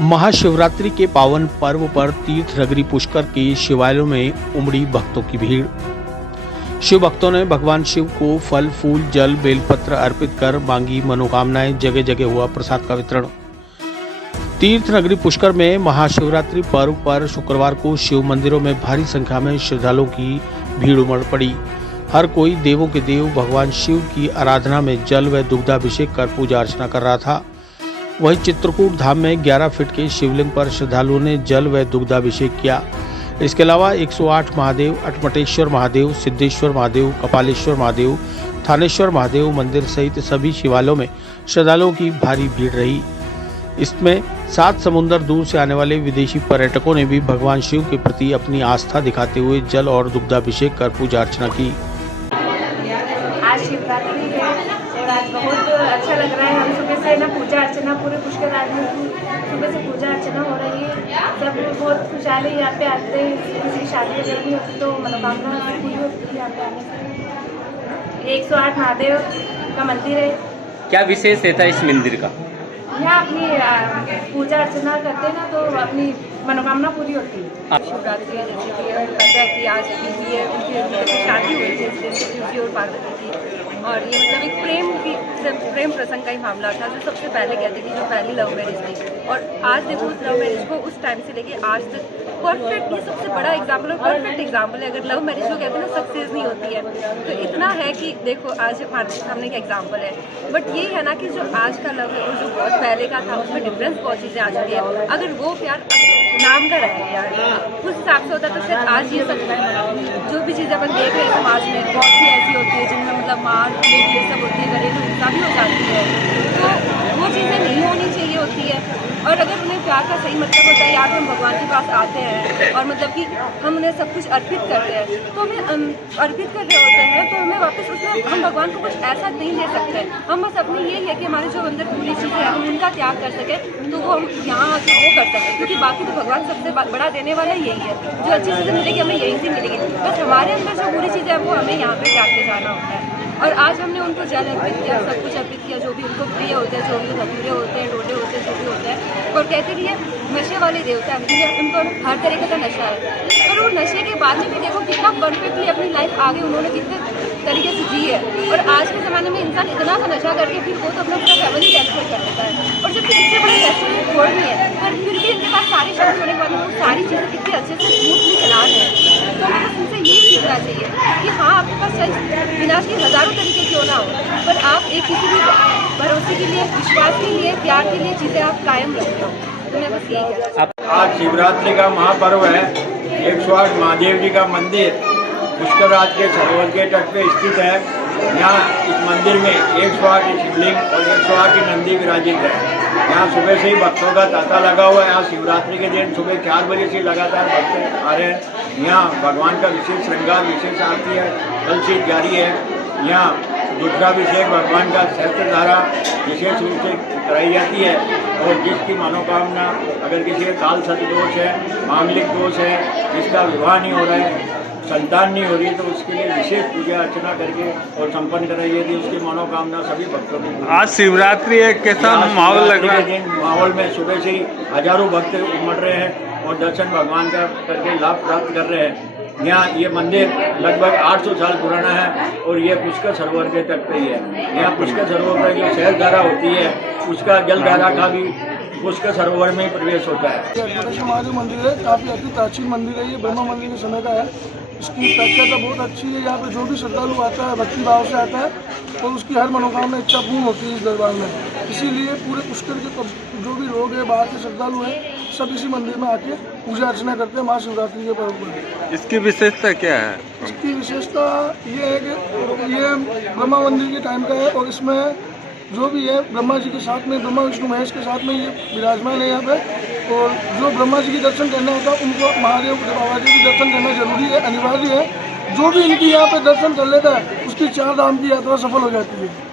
महाशिवरात्रि के पावन पर्व पर तीर्थ नगरी पुष्कर के शिवालयों में उमड़ी भक्तों की भीड़। शिव भक्तों ने भगवान शिव को फल, फूल, जल, बेलपत्र अर्पित कर मांगी मनोकामनाएं। जगह जगह हुआ प्रसाद का वितरण। तीर्थ नगरी पुष्कर में महाशिवरात्रि पर्व पर शुक्रवार को शिव मंदिरों में भारी संख्या में श्रद्धालुओं की भीड़ उमड़ पड़ी। हर कोई देवों के देव भगवान शिव की आराधना में जल व दुग्धाभिषेक कर पूजा अर्चना कर रहा था। वहीं चित्रकूट धाम में 11 फीट के शिवलिंग पर श्रद्धालुओं ने जल व दुग्धाभिषेक किया। इसके अलावा 108 महादेव, अटमटेश्वर महादेव, सिद्धेश्वर महादेव, कपालेश्वर महादेव, थानेश्वर महादेव मंदिर सहित सभी शिवालयों में श्रद्धालुओं की भारी भीड़ रही। इसमें 7 समुंदर दूर से आने वाले विदेशी पर्यटकों ने भी भगवान शिव के प्रति अपनी आस्था दिखाते हुए जल और दुग्धाभिषेक कर पूजा अर्चना की। आज शिवरात्रि है और आज बहुत अच्छा लग रहा है। हम सुबह से ना पूजा अर्चना पूरे पुष्कर राज में सुबह से पूजा अर्चना हो रही है। सब बहुत खुशहाल है। यहाँ पे आते हैं, किसी शादी करनी होती तो मनोकामना पूरी होती है। यहाँ पे आने से 108 महादेव का मंदिर है। क्या विशेष रहता है इस मंदिर का? यहाँ अपनी पूजा अर्चना करते हैं ना तो अपनी मनोकामना पूरी होती है। शिवरात्रि जैसे कि पता है कि आज हुई है, उनकी शादी हुई थी इस दिन शिव जी और पार्वती की, और ये मतलब एक प्रेम प्रसंग का ही मामला था जो सबसे पहले कहते कि जो पहली लव मैरिज थी। और आज देखो उस लव मैरिज को उस टाइम से लेके आज तक परफेक्ट, ये सबसे बड़ा एग्जाम्पल और परफेक्ट एग्जाम्पल है। अगर लव मैरिज को कहते हैं ना सक्सेस नहीं होती है तो इतना है कि देखो आज हमारे सामने का एग्जाम्पल है। बट ये है ना कि जो आज का लव है और जो बहुत पहले का था उसमें डिफरेंस बहुत चीज़ें आ चुकी है। अगर वो प्यार नाम का रहे यार उस हिसाब से होता तो शायद आज ये सब जो भी चीज़ें अपन देख रहे हैं समाज में बहुत सी ऐसी होती है जिनमें मतलब मार पीट ये सब होती है, घरेलू हिंसा भी हो जाती है, तो वो चीज़ें नहीं होनी चाहिए होती है। और अगर उन्हें प्यार का सही मतलब होता है, यार हम भगवान के पास आते हैं और मतलब कि हम उन्हें सब कुछ अर्पित करते हैं, तो हमें अर्पित कर रहे होते हैं तो हमें वापस उसमें हम भगवान को कुछ ऐसा नहीं दे सकते। हम बस अपनी यही है कि हमारे जो अंदर पूरी चीज़ें हैं हम उनका त्याग कर सकें, तो वो हम यहाँ आके वो कर सकें, क्योंकि बाकी तो भगवान सबसे बड़ा देने वाला यही है। जो अच्छी चीज़ें मिलेगी हमें यहीं से मिलेगी, बस हमारे अंदर जो बुरी चीज़ें हैं वो हमें यहाँ पे त्याग के जाना होता है। और आज हमने उनको जल अर्पित किया, सब कुछ अर्पित किया, जो भी उनको प्रिय होते हैं, जो भी धतूरे होते हैं, डोले होते हैं, जो भी होते हैं। और कहते कि ये नशे वाले देवता हैं क्योंकि उनको हर तरीके का नशा है। और वो नशे के बाद में भी देखो कितना परफेक्टली अपनी लाइफ आगे उन्होंने कितने तरीके से जी है। और आज के ज़माने में इंसान इतना सा नशा करके फिर वो तो अपना पूरा फैमिली डेस्ट्रॉय कर देता है। और जब इससे बड़ा डेस्ट्रॉय छोड़ नहीं है पर फिर भी इनके पास सारी शब्द होने के बाद वो सारी चीज़ें कितनी अच्छे से स्मूथली चला रहे हैं। तो हमें बस इनसे यही सीखना चाहिए कि हाँ आपके पास शायद विनाश के हज़ारों तरीके क्यों ना हो, पर आप एक किसी भी भरोसे के लिए, विश्वास के लिए, प्यार के लिए चीज़ें आप कायम रखते हो। तो मैं बस यही कहता हूँ। आज शिवरात्रि का महापर्व है। 108 महादेव जी का मंदिर पुष्कर राज के सरोवर के तट पे स्थित है। यहाँ इस मंदिर में 108 शिवलिंग और 108 की नंदी विराजित है। यहाँ सुबह से ही भक्तों का तांता लगा हुआ है। यहाँ शिवरात्रि के दिन सुबह 4 बजे से लगातार भक्त आ रहे हैं। यहाँ भगवान का विशेष श्रृंगार, विशेष आरती है, कल से जारी है। यहाँ रुद्राभिषेक भगवान का सहस्त्रधारा विशेष रूप से कराई जाती है। और जिसकी मनोकामना, अगर किसी का काल सत दोष है, मांगलिक दोष है, जिसका विवाह नहीं हो रहा है, संतान नहीं हो रही, तो उसके लिए विशेष पूजा अर्चना करके और संपन्न कराई जाती है। उसकी मनोकामना सभी भक्तों को। आज शिवरात्रि है, कैसा माहौल लग रहा है? माहौल में सुबह से ही हजारों भक्त उमड़ रहे हैं और दर्शन भगवान का करके लाभ प्राप्त कर रहे हैं। यहाँ ये मंदिर लगभग 800 साल पुराना है और ये पुष्कर सरोवर के तट पे ही है। यहाँ पुष्कर सरोवर पर जो सहस्त्रधारा होती है उसका जलधारा का भी पुष्कर सरोवर में प्रवेश होता है। अटमटेश्वर महादेव मंदिर है, काफ़ी अति प्राचीन मंदिर है। ये ब्रह्मा मंदिर के समय का है। इसकी प्रख्याता बहुत अच्छी है। यहाँ पे जो भी श्रद्धालु आता है भक्ति भाव से आता है और उसकी हर मनोकामना इच्छा पूर्ण होती है इस दरबार में। इसीलिए पूरे पुष्कर के जो भी लोग हैं, बाहर के श्रद्धालु हैं, सब इसी मंदिर में आके पूजा अर्चना करते हैं महाशिवरात्रि के पर्व पर। इसकी विशेषता क्या है? इसकी विशेषता ये है कि ये ब्रह्मा मंदिर के टाइम का है और इसमें जो भी है ब्रह्मा जी के साथ में, ब्रह्मा विष्णु महेश के साथ में ये विराजमान है यहाँ पे। और जो ब्रह्मा जी के दर्शन करना होता है उनको महादेव बाबा जी के दर्शन करना जरूरी है, अनिवार्य है। जो भी इनकी यहाँ पे दर्शन कर लेता है उसकी 4 धाम की यात्रा सफल हो जाती है।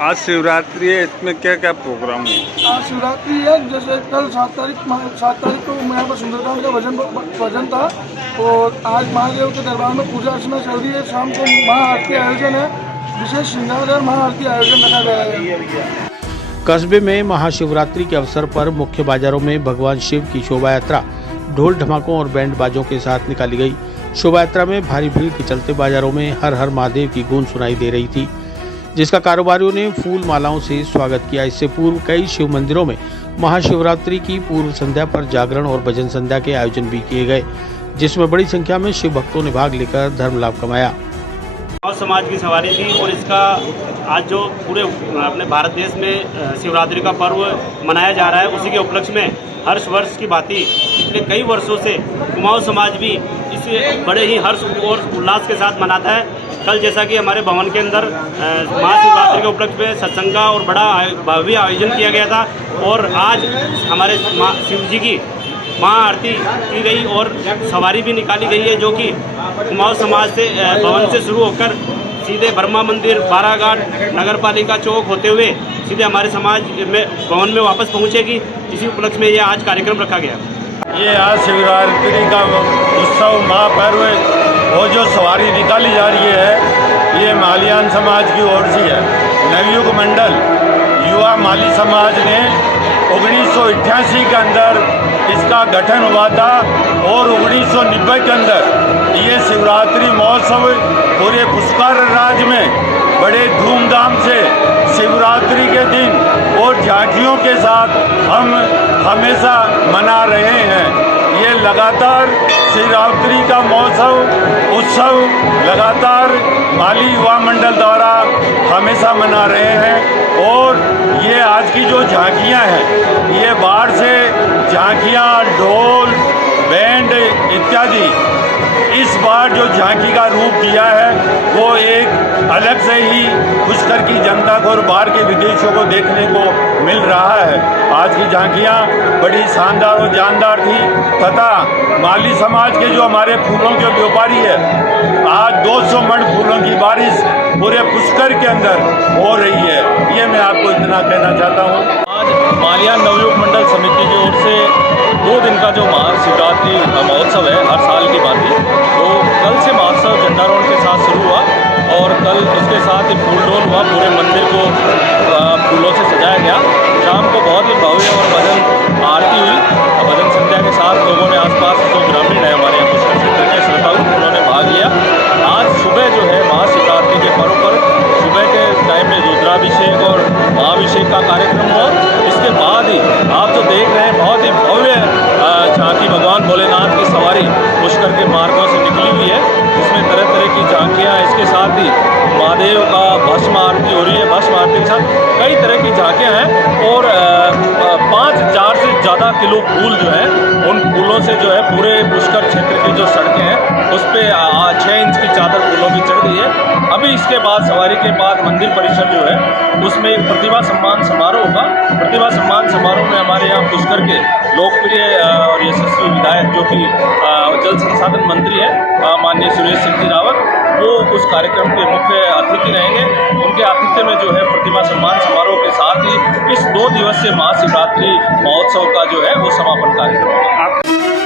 आज शिवरात्रि है, इसमें क्या क्या प्रोग्राम है? आज शिवरात्रि है, जैसे कल 7 तारीख को यहाँ पर सुंदरकांड का भजन था और आज महादेव के दरबार में पूजा अर्चना चल रही है। शाम को महाआरती आयोजन है, विशेष श्रृंगार और महाआरती आयोजन रखा गया है। कस्बे में महाशिवरात्रि के अवसर पर मुख्य बाजारों में भगवान शिव की शोभा यात्रा ढोल ढमाकों और बैंड बाजों के साथ निकाली गई। शोभा यात्रा में भारी भीड़ के चलते बाजारों में हर हर महादेव की गूंज सुनाई दे रही थी, जिसका कारोबारियों ने फूल मालाओं से स्वागत किया। इससे पूर्व कई शिव मंदिरों में महाशिवरात्रि की पूर्व संध्या पर जागरण और भजन संध्या के आयोजन भी किए गए, जिसमें बड़ी संख्या में शिव भक्तों ने भाग लेकर धर्म लाभ कमाया। और समाज की सवारी थी और इसका आज जो पूरे अपने भारत देश में शिवरात्रि का पर्व मनाया जा रहा है, उसी के उपलक्ष्य में हर्ष वर्ष की भांति पिछले कई वर्षों से कुमाऊं समाज भी इसे बड़े ही हर्ष और उल्लास के साथ मनाता है। कल जैसा कि हमारे भवन के अंदर महाशिवरात्रि के उपलक्ष्य में सत्संग का और बड़ा भव्य आयोजन किया गया था और आज हमारे शिव जी की महाआरती की गई और सवारी भी निकाली गई है, जो कि कुमाऊं समाज से भवन से शुरू होकर सीधे ब्रह्मा मंदिर, बाराघाट, नगर पालिका चौक होते हुए सीधे हमारे समाज में भवन में वापस पहुंचेगी। इसी उपलक्ष्य में यह आज कार्यक्रम रखा गया। ये आज शिवरात्रि का उत्सव महापर्व वो जो सवारी निकाली जा रही है, ये मालियान समाज की ओर से है। नवयुग मंडल युवा माली समाज ने 1988 के अंदर इसका गठन हुआ था और 1990 के अंदर ये शिवरात्रि महोत्सव पूरे पुष्कर राज्य में बड़े धूमधाम से शिवरात्रि के दिन और झांकियों के साथ हम हमेशा मना रहे हैं। ये लगातार शिवरात्रि का उत्सव लगातार माली युवा मंडल द्वारा हमेशा मना रहे हैं और ये आज की जो झांकियां हैं, ये बाहर से झांकियां, ढोल, बैंड इत्यादि इस बार जो झांकी का रूप दिया है वो एक अलग से ही पुष्कर की जनता को और बाहर के विदेशियों को देखने को मिल रहा है। आज की झांकियां बड़ी शानदार और जानदार थी तथा माली समाज के जो हमारे फूलों के व्यापारी है, आज 200 मण फूलों की बारिश पूरे पुष्कर के अंदर हो रही है। ये मैं आपको इतना कहना चाहता हूँ। आज मालियान नवयुग मंडल समिति की ओर से 2 दिन का जो महाशिवरात्रि महोत्सव है, हर साल की भांति, वो कल से महोत्सव झंडारोहण के साथ शुरू हुआ और कल उसके साथ ही फूल डोल हुआ। पूरे मंदिर को फूलों से सजाया गया। शाम को बहुत ही भव्य और भजन आरती हुई। भजन संध्या के साथ लोगों ने आसपास जो ग्रामीण है हमारे यहाँ पुष्कर क्षेत्र के श्रद्धालु, उन्होंने भाग लिया। आज सुबह जो है महाशिवरात्रि के पर्व पर सुबह के टाइम में रुद्राभिषेक और महाभिषेक का कार्यक्रम हुआ। इसके बाद ही आप जो देख रहे हैं बहुत ही भव्य झांकी भगवान भोलेनाथ की सवारी पुष्कर के मार्गों से निकली हुई है, जिसमें तरह तरह की झांकियाँ, इसके साथ ही महादेव का भस्म आरती हो रही है। भस्म आरती के साथ कई तरह की झांकियाँ हैं और 5,000 से ज़्यादा किलो फूल जो है, उन फूलों से जो है पूरे पुष्कर क्षेत्र की जो सड़कें हैं उस पर 6 इंच की चादर फूलों की चढ़ गई है। अभी इसके बाद सवारी के बाद मंदिर परिसर जो है उसमें एक प्रतिभा सम्मान समारोह होगा। प्रतिभा सम्मान समारोह में हमारे यहाँ पुष्कर के लोकप्रिय और यशस्वी विधायक जो कि जल संसाधन मंत्री है माननीय सुरेश सिंह जी रावत, वो उस कार्यक्रम के मुख्य अतिथि रहेंगे। उनके आतिथ्य में जो है प्रतिभा सम्मान समारोह के साथ ही इस 2 दिवसीय महाशिवरात्रि महोत्सव का जो है वो समापन कार्यक्रम होगा।